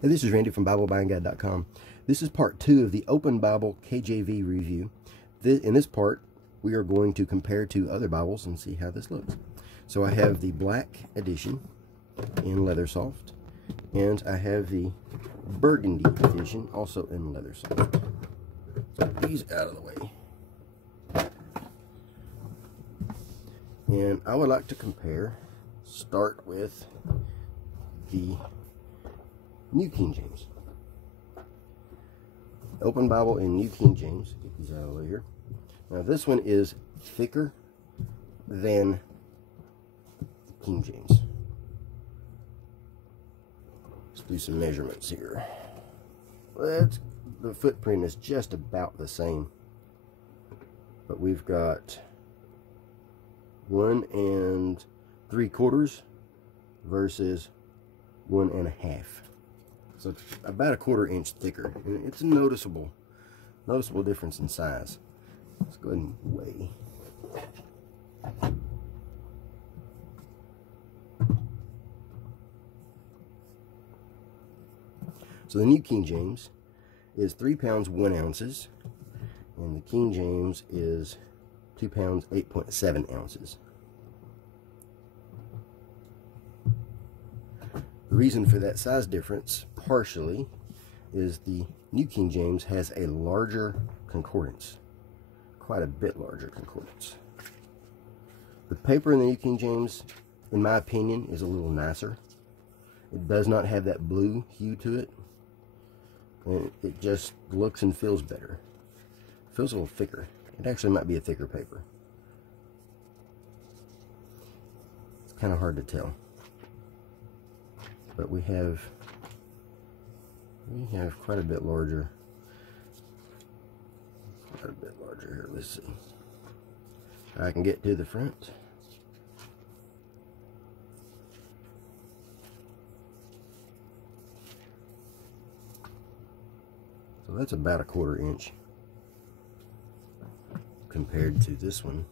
Hey, this is Randy from BibleBuyingGuide.com. This is part 2 of the Open Bible KJV review. In this part, we are going to compare to other Bibles and see how this looks. So I have the black edition in leather soft, and I have the burgundy edition also in leather soft. So these out of the way. And I would like to start with the New King James. Open Bible in New King James. Get these out of the way here. Now this one is thicker than King James. Let's do some measurements here. The footprint is just about the same, but we've got 1 3/4 versus 1 1/2. So it's about a 1/4 inch thicker, and it's a noticeable difference in size. Let's go ahead and weigh. So the New King James is 3 pounds 1 ounces, and the King James is 2 pounds 8.7 ounces. The reason for that size difference, partially, is the New King James has a larger concordance. Quite a bit larger concordance. The paper in the New King James, in my opinion, is a little nicer. It does not have that blue hue to it, and it just looks and feels better. It feels a little thicker. It actually might be a thicker paper. It's kind of hard to tell. But we have quite a bit larger. Here. Let's see. I can get to the front. So that's about a 1/4 inch compared to this one.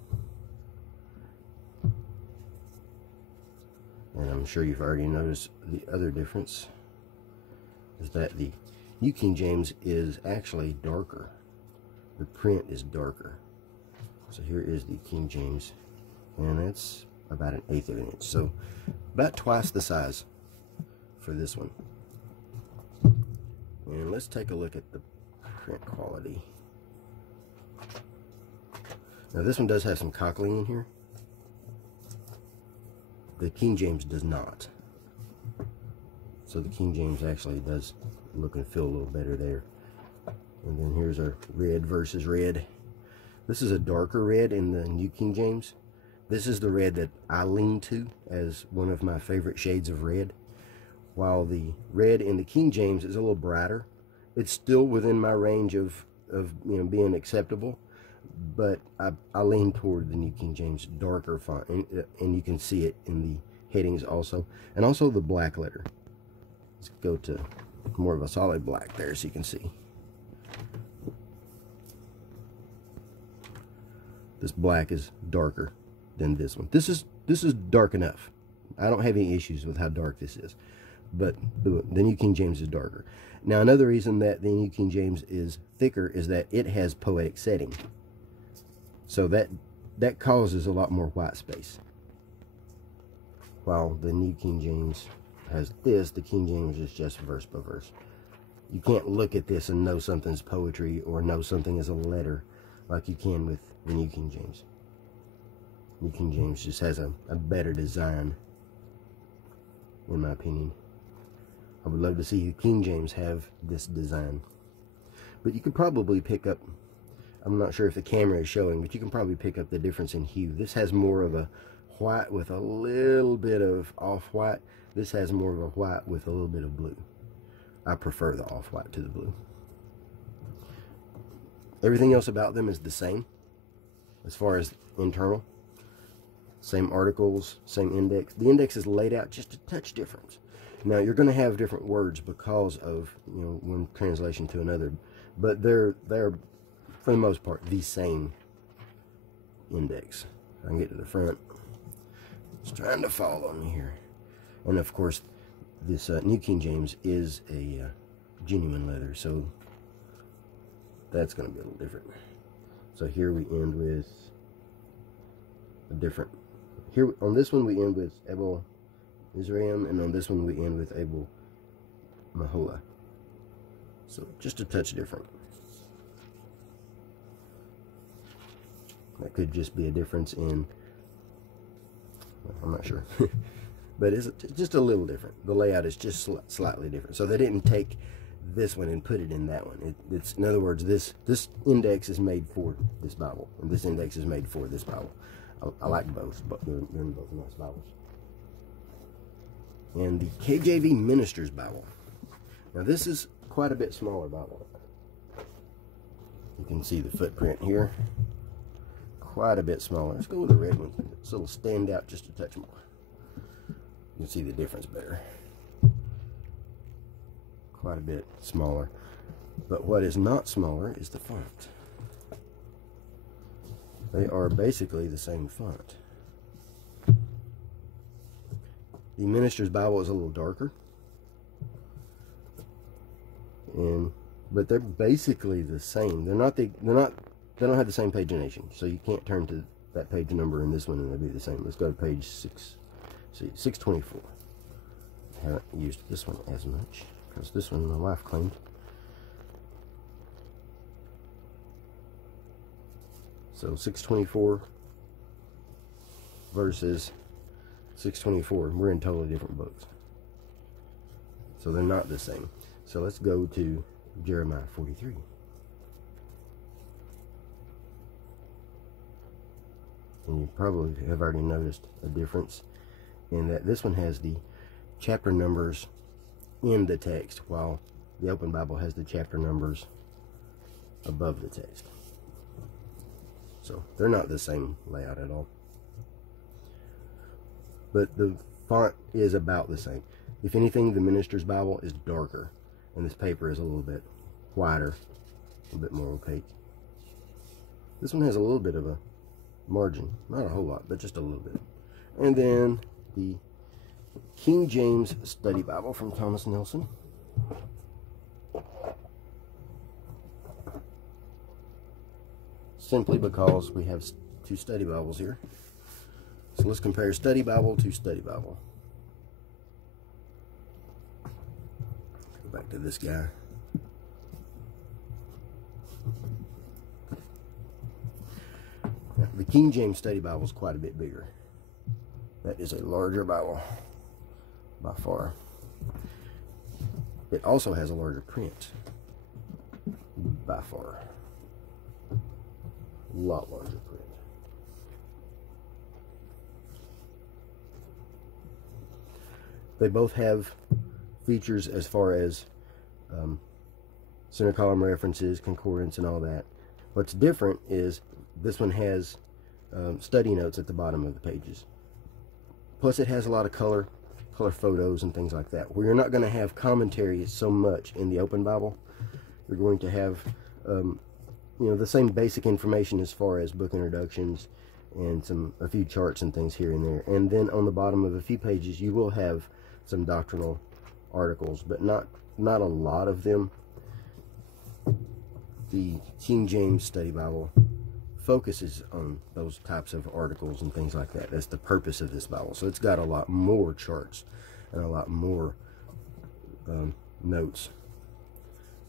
And I'm sure you've already noticed the other difference is that the New King James is actually darker. The print is darker. So here is the King James, and that's about 1/8 of an inch. So about twice the size for this one. And let's take a look at the print quality. Now this one does have some cockling in here. The King James does not. So the King James actually does look and feel a little better there. And then here's our red versus red. This is a darker red in the New King James. This is the red that I lean to as one of my favorite shades of red. While the red in the King James is a little brighter. It's still within my range of being acceptable. But I lean toward the New King James darker font, and you can see it in the headings also, and also the black letter. Let's go to more of a solid black there so you can see. This black is darker than this one. This is dark enough. I don't have any issues with how dark this is, but the New King James is darker. Now another reason that the New King James is thicker is that it has poetic setting. So that causes a lot more white space. While the New King James has this, the King James is just verse by verse. You can't look at this and know something's poetry or know something is a letter like you can with the New King James. New King James just has a better design, in my opinion. I would love to see the King James have this design. But you could probably pick up, I'm not sure if the camera is showing, but you can probably pick up the difference in hue. This has more of a white with a little bit of off-white. This has more of a white with a little bit of blue. I prefer the off-white to the blue. Everything else about them is the same as far as internal. Same articles, same index. The index is laid out just a touch different. Now you're going to have different words because of one translation to another, but they're for the most part the same index. I can get to the front. It's trying to follow me here. And of course, this New King James is a genuine leather, so that's going to be a little different. So here we end with a different. Here on this one we end with Abel Mizraim, and on this one we end with Abel Mahola. So just a touch different. That could just be a difference in, I'm not sure. But it's just a little different. The layout is just slightly different. So they didn't take this one and put it in that one. It's in other words, this index is made for this Bible, and this index is made for this Bible. I like both, but they're both nice Bibles. And the KJV Minister's Bible. Now this is quite a bit smaller Bible. You can see the footprint here. Quite a bit smaller. Let's go with the red one. So it'll stand out just a touch more. You can see the difference better. Quite a bit smaller. But what is not smaller is the font. They are basically the same font. The Minister's Bible is a little darker. But they're basically the same. They don't have the same pagination, so you can't turn to that page number in this one and they'll be the same. Let's go to page 624. I haven't used this one as much because this one my wife claimed. So 624 versus 624. We're in totally different books. So they're not the same. So let's go to Jeremiah 43. And you probably have already noticed a difference in that this one has the chapter numbers in the text, while the Open Bible has the chapter numbers above the text. So they're not the same layout at all. But the font is about the same. If anything, the Minister's Bible is darker, and this paper is a little bit wider, a little bit more opaque. This one has a little bit of a margin, not a whole lot, but just a little bit. And then the King James Study Bible from Thomas Nelson. Simply because we have two study Bibles here. So let's compare Study Bible to Study Bible. Go back to this guy. Now, the King James Study Bible is quite a bit bigger. That is a larger Bible by far. It also has a larger print by far. A lot larger print. They both have features as far as center column references, concordance, and all that. What's different is this one has study notes at the bottom of the pages. Plus it has a lot of color photos and things like that. Where you're not going to have commentary so much in the Open Bible. You're going to have the same basic information as far as book introductions and a few charts and things here and there. And then on the bottom of a few pages you will have some doctrinal articles, but not a lot of them. The King James Study Bible focuses on those types of articles and things like that. That's the purpose of this Bible. So it's got a lot more charts and a lot more notes.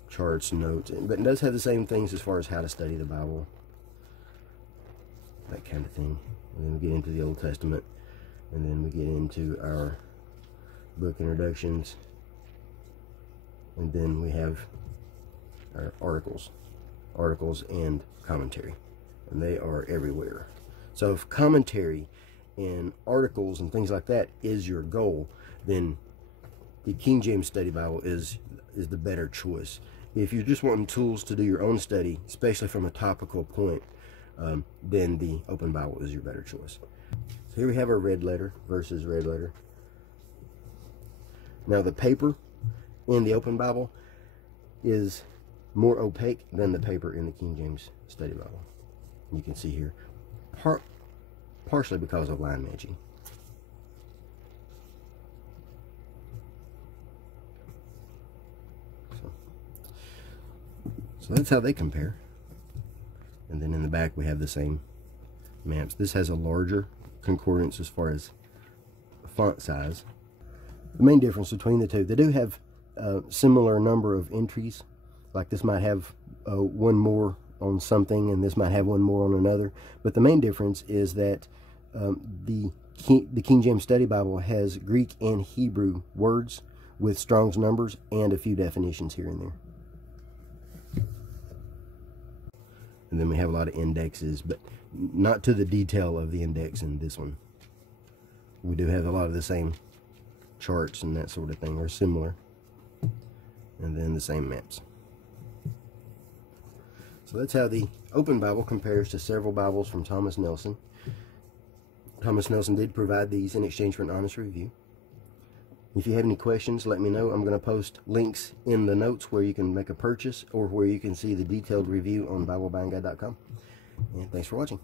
Charts, notes, but it does have the same things as far as how to study the Bible, that kind of thing. And then we get into the Old Testament, and then we get into our book introductions, and then we have our articles and commentary, and they are everywhere. So if commentary and articles and things like that is your goal, then the King James Study Bible is the better choice. If you're just wanting tools to do your own study, especially from a topical point, then the Open Bible is your better choice. So here we have our red letter versus red letter. Now the paper in the Open Bible is more opaque than the paper in the King James Study Bible. You can see here, partially because of line matching. So that's how they compare. And then in the back we have the same maps. This has a larger concordance as far as font size. The main difference between the two, they do have a similar number of entries. Like this might have one more on something and this might have one more on another. But the main difference is that the King James Study Bible has Greek and Hebrew words with Strong's numbers and a few definitions here and there. And then we have a lot of indexes, but not to the detail of the index in this one. We do have a lot of the same charts and that sort of thing, or similar. And then the same maps. So that's how the Open Bible compares to several Bibles from Thomas Nelson. Thomas Nelson did provide these in exchange for an honest review. If you have any questions, let me know. I'm going to post links in the notes where you can make a purchase or where you can see the detailed review on BibleBuyingGuide.com. And thanks for watching.